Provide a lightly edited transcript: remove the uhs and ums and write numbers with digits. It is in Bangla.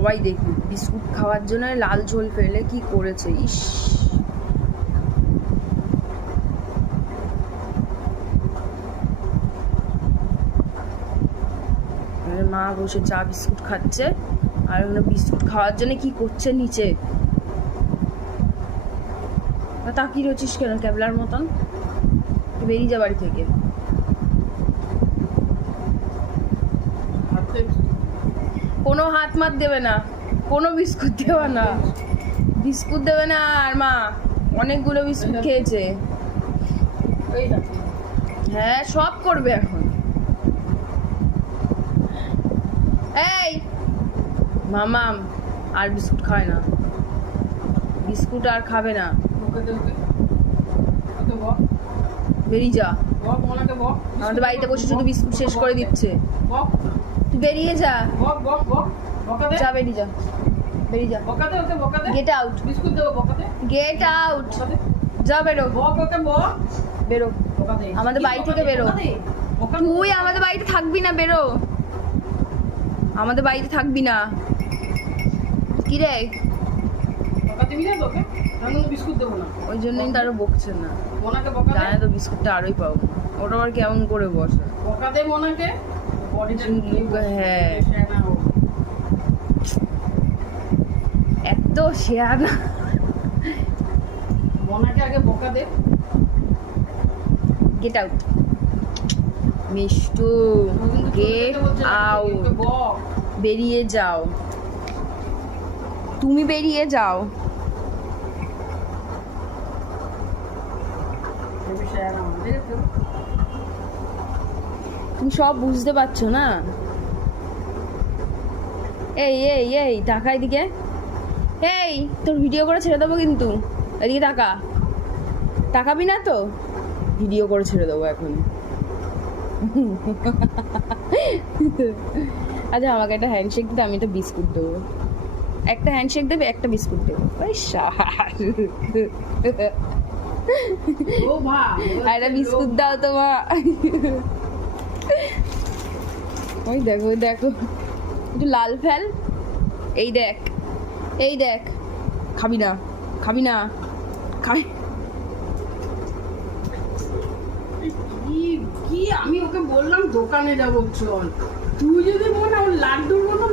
সবাই দেখি বিস্কুট খাওয়ার জন্য লাল ঝোল ফেলে কি করেছে, ইস। মা বসে চা বিস্কুট খাচ্ছে আর বিস্কুট খাওয়ার জন্য কি করছে নিচে। তাকিয়ে রয়েছিস কেন ক্যাবলার মতন? বেরিয়ে যা বাড়ি থেকে। কোনো হাত মাত দেবে না, কোনো বিস্কুট দেবে না, বিস্কুট দেবে না। আর মা অনেকগুলো বিস্কুট খেয়েছে। হ্যাঁ সব করবে এখন। এই মামাম আর বিস্কুট খায় না, বিস্কুট আর খাবে না। বেরিয়ে যা, আমাদের বাড়িতে বসে শুধু বিস্কুট শেষ করে দিচ্ছে। তুই বেরিয়ে যা, যা বেরিয়ে যা, বেরিয়ে যা, গেট আউট, গেট আউট, যা বেরো, বেরো আমাদের বাড়ি থেকে বেরো। তুই আমাদের বাড়িতে থাকবি না, বেরো, আমাদের বাড়িতে থাকবি না। কি রে, ওই জন্যই তো আরো বকছে না, জানে তো বিস্কুটটা আরোই পাবো। ওটা আবার কেমন করে বসে। হ্যাঁ এত শেয়ানা, get out Mishtu, get out, বেরিয়ে যাও, তুমি বেরিয়ে যাও। তুমি সব বুঝতে পারছো না। এই এই এই টাকা এদিকে, এই তোর ভিডিও করে ছেড়ে দেবো কিন্তু, এদিকে টাকা, তাকাবি না তো, ভিডিও করে ছেড়ে দেবো এখন। আচ্ছা আমাকে একটা হ্যান্ডশেক দিতে, আমি একটা বিস্কুট দেবো। একটা হ্যান্ডশেক দেবে, একটা বিস্কুট দেবো। একটা বিস্কুট দাও তো মা। ওই দেখো, ওই দেখো, একটু লাল ফেল। এই দেখ, এই দেখ, খাবি না, খাবি না, খাবি। কি আমি ওকে বললাম দোকানে যাবো চল, তুই যদি মনে লাড্ডুর মতন